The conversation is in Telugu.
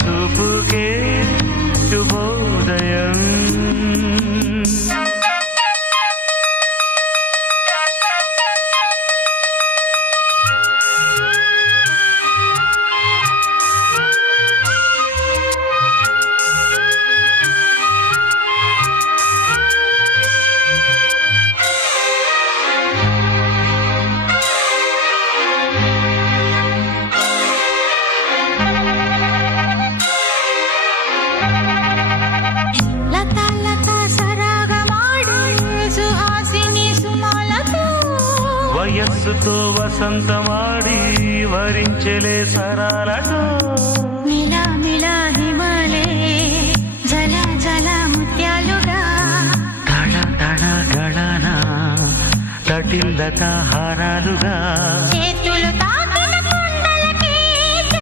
చూపుకే శుభోదయం. వయస్సుతో వసంతమాడి వరించెలే సరాలతో మిలా మిలా హిమాలే జల జల ముత్యాలుగా తడ తడ గడన తటిల్లత హారాలుగా